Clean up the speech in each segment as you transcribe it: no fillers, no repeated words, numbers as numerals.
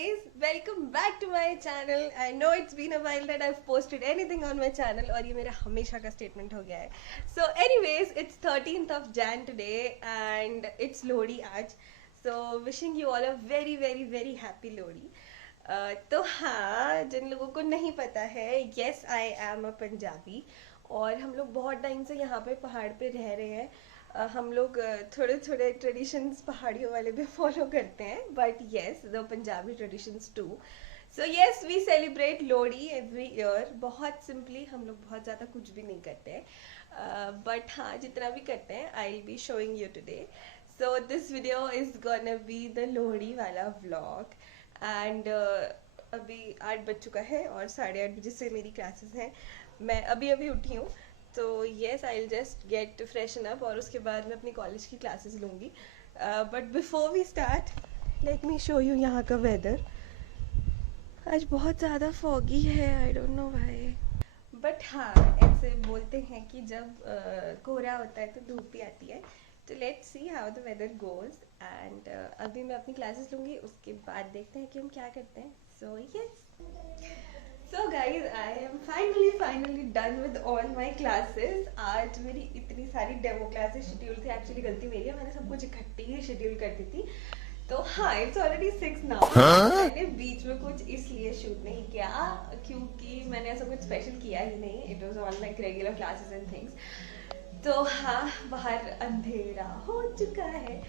guys, welcome back to my channel. I know it's been a while that I've posted anything on my channel और ये मेरा हमेशा का statement हो गया है. So anyways, it's 13th of Jan today and it's Lohri आज. So wishing you all a very very very happy Lohri. तो हाँ, जिन लोगों को नहीं पता है, yes I am a Punjabi और हम लोग बहुत टाइम से यहाँ पे पहाड़ पे रह रहे हैं. हम लोग थोड़े थोड़े ट्रेडिशंस पहाड़ियों वाले भी फॉलो करते हैं, but yes the Punjabi traditions too. So yes we celebrate Lohri every year. बहुत सिंपली, हम लोग बहुत ज़्यादा कुछ भी नहीं करते हैं, बट हाँ जितना भी करते हैं आई will be showing you today. So this video is gonna be the Lohri वाला व्लॉग. एंड अभी 8 बज चुका है और 8:30 बजे से मेरी क्लासेस हैं. मैं अभी अभी उठी हूँ, तो yes I will just get freshen up और उसके बाद मैं अपनी कॉलेज की क्लासेस लूँगी. But before we start let me show you यहाँ का वेदर. आज बहुत ज़्यादा फॉगी है, I don't know why. But हाँ, ऐसे बोलते हैं कि जब कोहरा होता है तो धूप भी आती है. तो let's see how the weather goes. And अभी मैं अपनी क्लासेस लूँगी, उसके बाद देखते हैं कि हम क्या करते हैं. So yes. So guys, I am finally done with all my classes. आज मेरी इतनी सारी डेमो क्लासेस शेड्यूल थी. एक्चुअली गलती मेरी है, मैंने सब कुछ इकट्ठी ही शेड्यूल कर दी थी. तो हाँ, इट्स ऑलरेडी 6 नाउ. मैंने बीच में कुछ इसलिए शूट नहीं किया क्योंकि मैंने ऐसा कुछ स्पेशल किया ही नहीं. It was all like regular classes and things. तो हाँ, बाहर अंधेरा हो चुका है,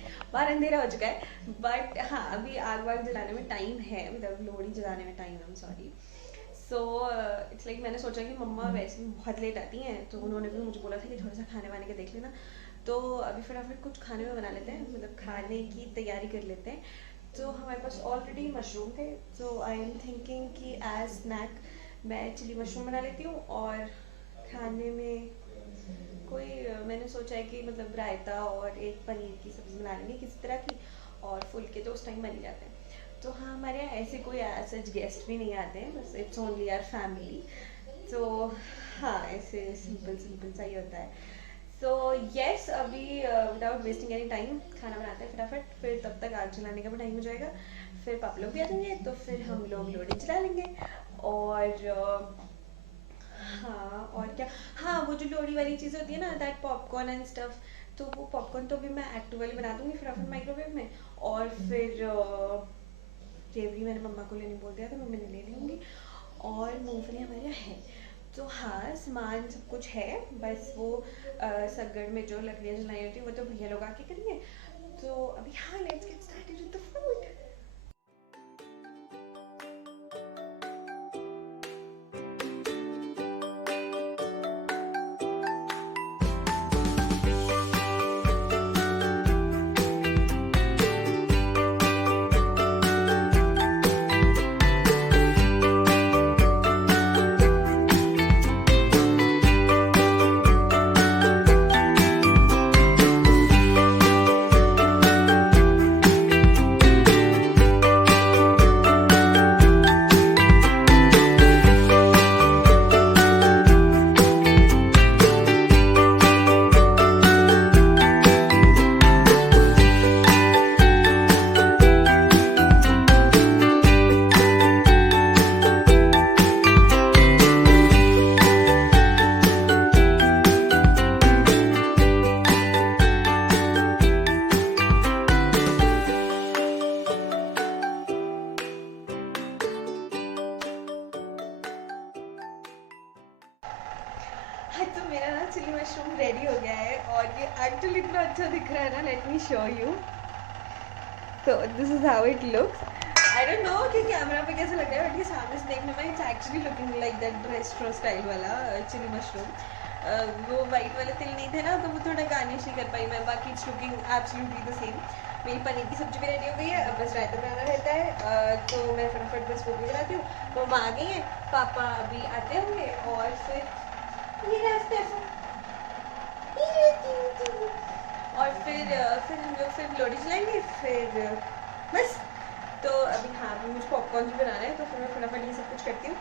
बट हाँ अभी आग वाग जलाने में टाइम है, मतलब लोहड़ी जलाने में टाइम है. I am sorry. So it's like मैंने सोचा कि मम्मा वैसे भी बहुत लेट आती हैं, तो उन्होंने भी मुझे बोला था कि थोड़ा सा खाने वाने का देख लेना. तो अभी फटाफट कुछ खाने में बना लेते हैं, मतलब खाने की तैयारी कर लेते हैं. तो हमारे पास ऑलरेडी मशरूम थे, तो आई एम थिंकिंग कि एज स्नैक मैं चिली मशरूम बना लेती हूँ. और खाने में कोई मैंने सोचा है कि मतलब रायता और एक पनीर की सब्ज़ी बना लेंगे किसी तरह की, और फुल्के तो उस टाइम बन ही जाते हैं. तो हाँ, हमारे यहाँ ऐसे कोई सच गेस्ट भी नहीं आते हैं, बस इट्स ओनली आवर फैमिली. तो हाँ, ऐसे सिंपल सा ही होता है. सो येस, अभी विदाउट वेस्टिंग एनी टाइम खाना बनाते हैं फटाफट. फिर तब तक आग जलाने का भी टाइम हो जाएगा. फिर पापा लोग भी आ जाएंगे, तो फिर हम लोग लोहड़ी जला लेंगे. और हाँ, और क्या, हाँ वो जो लोहड़ी वाली चीज़ होती है ना, दैट पॉपकॉर्न एंड स्टफ, तो वो पॉपकॉर्न तो भी मैं एक्टिव वाली बना दूँगी फटाफट माइक्रोवेव में. और फिर रेवड़ी मैंने मम्मा को लेने बोल दिया था, मम्मी ने ले लूँगी. और मूंगफली हमारे यहाँ है. तो हाँ, सामान सब कुछ है, बस वो सगड़ में जो लकड़ियाँ जलाई होती है वो तो भैया लोग आके करेंगे. तो अभी हाँ, let's get started with the food. तो मेरा ना चिली मशरूम रेडी हो गया है और ये एक्चुअली इतना अच्छा दिख रहा है ना. Let me show you. तो this is how it looks. I don't know कि कैमरा पे कैसे लग रहा है, बट ये सामने से देखने में it's actually looking like that restaurant style वाला चिली मशरूम. वो वाइट वाले तिल नहीं थे ना, तो वो थोड़ा गार्निश नहीं कर पाई मैं. बाकी it's looking absolutely the same. मेरी पनीर की सब्जी भी रेडी हो गई है, अब बस रायता बनाना रहता है. तो मैं फटाफट बस वो भी बनाती हूँ. मम्मा आ गई हैं, पापा अभी आते होंगे, और फिर ये रास्ते और फिर हम लोग फिर लोहड़ी जलाएंगे. फिर बस. तो अभी हाँ, अभी मुझे पॉपकॉर्न भी बनाना है, तो फिर मैं फटाफट ये सब कुछ करती हूँ.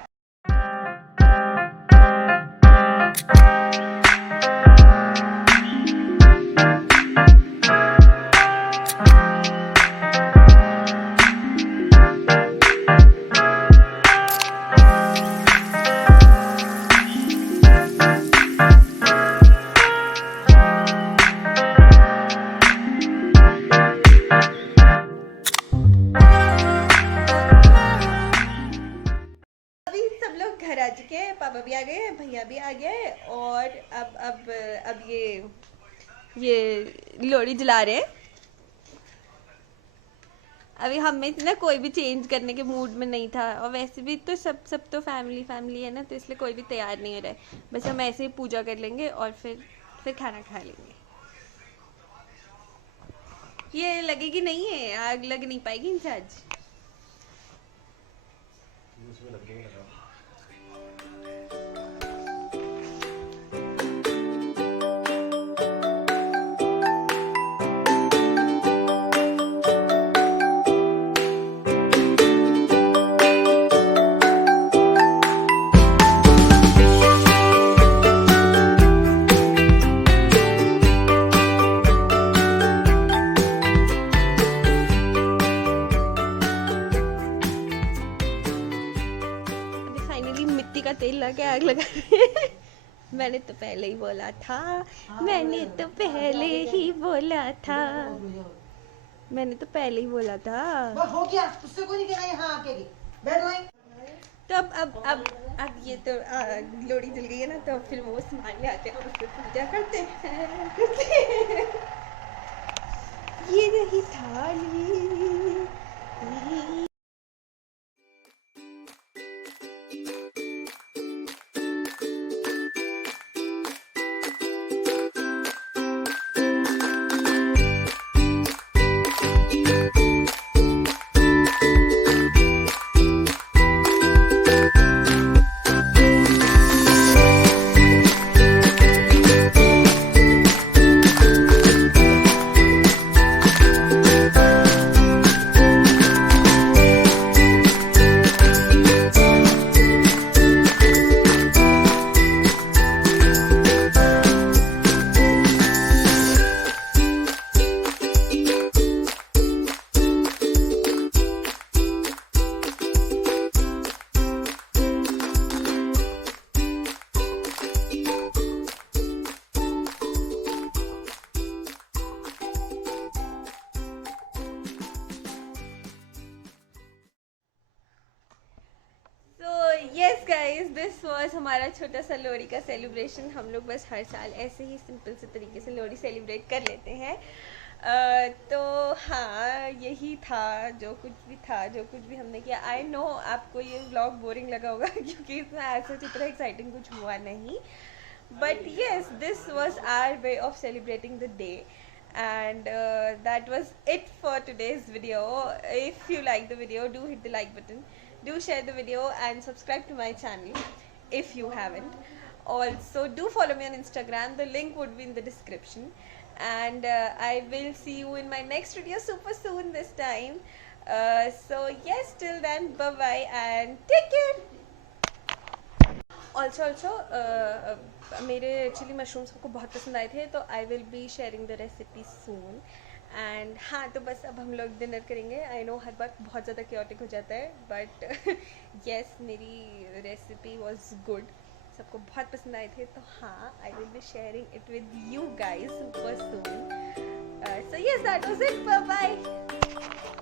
पापा भी आ गए हैं, भैया भी आ गया है, और अब ये लोहड़ी जला रहे हैं। अभी हमें ना कोई भी चेंज करने के मूड में नहीं था, और वैसे भी तो सब तो फैमिली है ना, तो इसलिए कोई भी तैयार नहीं हो रहा है। बस हम ऐसे ही पूजा कर लेंगे और फिर खाना खा लेंगे। ये लगेगी नहीं है, आग लग नहीं पाएगी इनसे आज। का तेल लगा आग लगा मैंने तो पहले ही बोला था, मैंने तो पहले ही बोला था, मैंने तो पहले ही बोला था। हो गया, उससे कोई नहीं कहना यहाँ आके बैठ गई। तो अब ये तो लोहड़ी जल गई है ना, तो फिर वो सामान ले आते हैं और फिर पूजा करते हैं। ये रही थाली। यस गाइस, दिस वाज हमारा छोटा सा लोहड़ी का सेलिब्रेशन। हम लोग बस हर साल ऐसे ही सिंपल से तरीके से लोहड़ी सेलिब्रेट कर लेते हैं। तो हाँ, यही था जो कुछ भी हमने किया। आई नो आपको ये व्लॉग बोरिंग लगा होगा क्योंकि इसमें ऐसा इतना एक्साइटिंग कुछ हुआ नहीं, but yes, this was our way of celebrating the day, and that was it for today's video. If you like the video, do hit the like button, do share the video, and subscribe to my channel if you haven't. Also do follow me on Instagram, the link would be in the description, and I will see you in my next video super soon this time. So yes, till then, bye bye and take care. Also मेरे actually mushrooms को बहुत पसंद आए थे, तो आई will be sharing the recipe soon. And हाँ, तो बस अब हम लोग डिनर करेंगे। आई नो हर बार बहुत ज़्यादा क्योटिक हो जाता है, बट येस, मेरी रेसिपी वॉज गुड, सबको बहुत पसंद आए थे, तो हाँ, I will be sharing it with you guys super soon. So yes, that was it, bye bye.